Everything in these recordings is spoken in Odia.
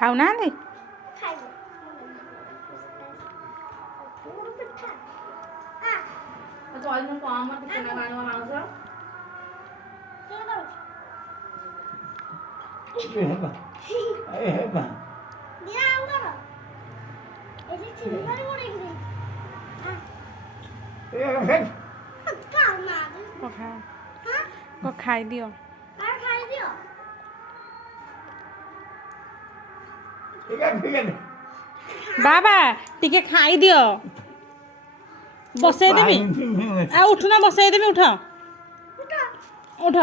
ଖାଉନାହାନ୍ତି? ଖାଇବ ଖାଇଦିଅ। ବାବା ଟିକେ ଖାଇଦିଅ। ବସେଇଦେବି ଆଉ ଉଠୁନା ବସେଇଦେବି ଉଠ ଉଠ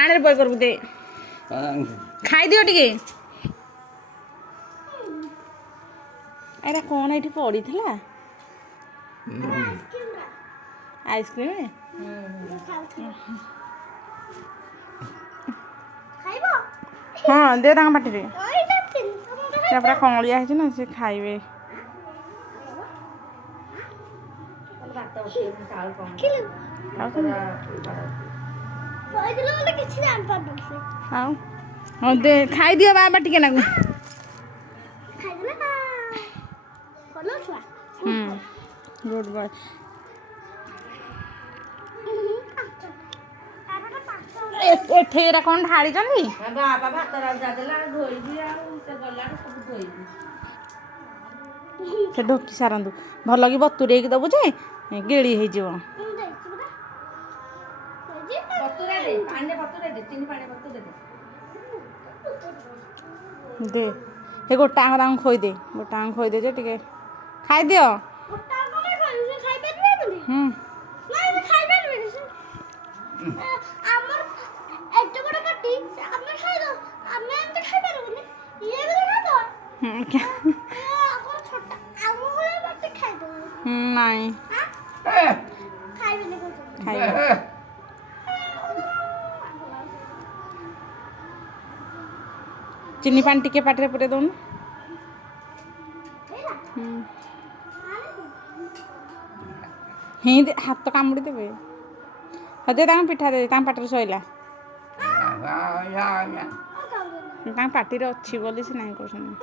ଆଣରେ ବଇ କରିବୁ ଦେ ଖାଇଦିଅ ଟିକେ। ଏଇଟା କ'ଣ ଏଇଠି ପଡ଼ିଥିଲା ଆଇସ୍କ୍ରିମ୍? ହଁ ଦେ ତାଙ୍କ ପାଟିରେ ପୁରା କଅଁଳିଆ ହେଇଛି ନା ସେ ଖାଇବେ। ଆଉ ହଁ ଦେ ଖାଇଦିଅ ବାବା ଟିକେ ନାକୁ। Good boy. ଏଠି ଏରା କ'ଣ ଢାଳିଛନ୍ତି? ବାବା ଭାତ ରାନ୍ଧିଦେଲା ଧୋଇବି ଆଉ ସେ ଗଲାଠୁ ସବୁ ଧୋଇବି। ସେ ଢୋକି ସାରନ୍ତୁ ଭଲ କି ବତୁରେଇକି ଦେବୁ ଯେ ଗିଳି ହେଇଯିବ। ଦେ ସେ ଗୋଟାଙ୍କ ତାଙ୍କୁ ଖୋଇଦେ ଗୋଟାଙ୍କ ଖୋଇଦେ ଯେ ଟିକେ ଖାଇଦିଅ। ନାଇଁ ଖାଇବେ। ଚିନି ପାଣି ଟିକେ ପାଟିରେ ପୁରେଇ ଦେଉନୁ। ହିଁ ହାତ କାମୁଡ଼ି ଦେବେ। ଦେ ତାଙ୍କ ପିଠା ଦେ ତାଙ୍କ ପାଟିରେ ଶୋଇଲା। ତାଙ୍କ ପାଟିରେ ଅଛି ବୋଲି ସେ ନାହିଁ କରୁଛନ୍ତି।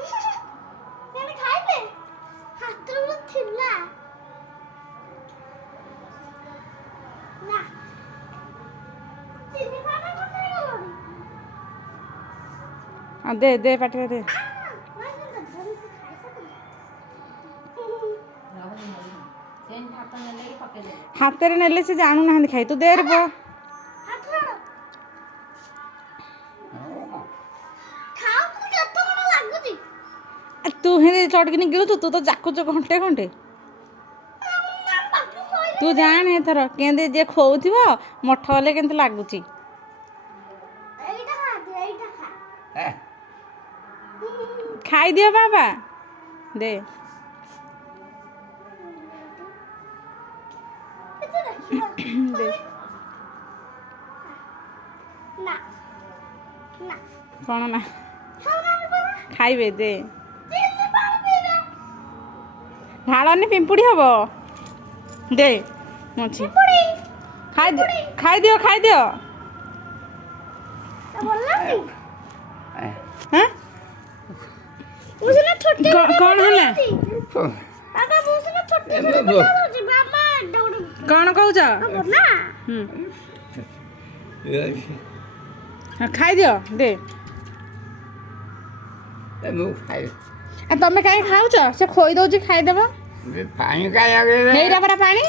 ଦେ ଦେ ପାଟିରେ ଦେ। ହାତରେ ନେଲେ ସେ ଜାଣୁନାହାନ୍ତି ଖାଇ। ତୁ ଦେ ରେ ପୁଅ। ତୁ ହେନ୍ତି ଚଟକିନି ଗିଳୁଛୁ ତୁ ତ ଜାକୁଛୁ ଘଣ୍ଟେ ଘଣ୍ଟେ। ତୁ ଜାଣେ ଏଥର କେମିତି ଯିଏ ଖୋଉଥିବ ମଠ ହେଲେ କେମିତି ଲାଗୁଛି। ଖାଇଦିଅ ବାବା ଦେ। ଦେ କ'ଣ ନା ଖାଇବେ ଦେ। ଢାଳନି ପିମ୍ପୁଡ଼ି ହବ। ଦେ ମଛି ଖାଇଦିଅ ଖାଇଦିଅ। କ'ଣ ହେଲା କ'ଣ କହୁଛ? ଖାଇଦିଅ ଦେ। ତମେ କାହିଁ ଖାଉଛ? ସେ ଖୋଇ ଦଉଛି ଖାଇଦେବ। ହେଇରା ପରା ପାଣି।